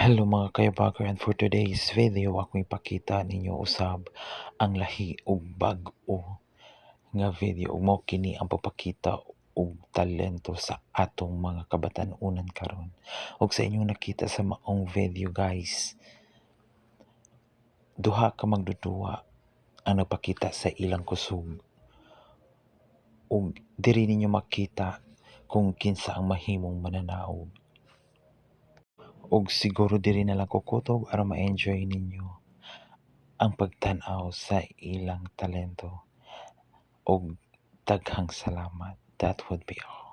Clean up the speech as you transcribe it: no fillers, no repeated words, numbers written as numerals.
Hello mga kaibager, and for today's video ako ipakita ninyo usab ang lahi ug bag-o nga video ug mao kini ang papakita og talento sa atong mga kabatan-unan karon. Ug sa inyong nakita sa maong video guys, duha ka magdudua ang nagpakita sa ilang kusog ug diri ninyo makita kung kinsa ang mahimong mananaog. Ug siguro diri na lang kukutob aron ma-enjoy ninyo ang pagtan-aw sa ilang talento ug daghang salamat. That would be all.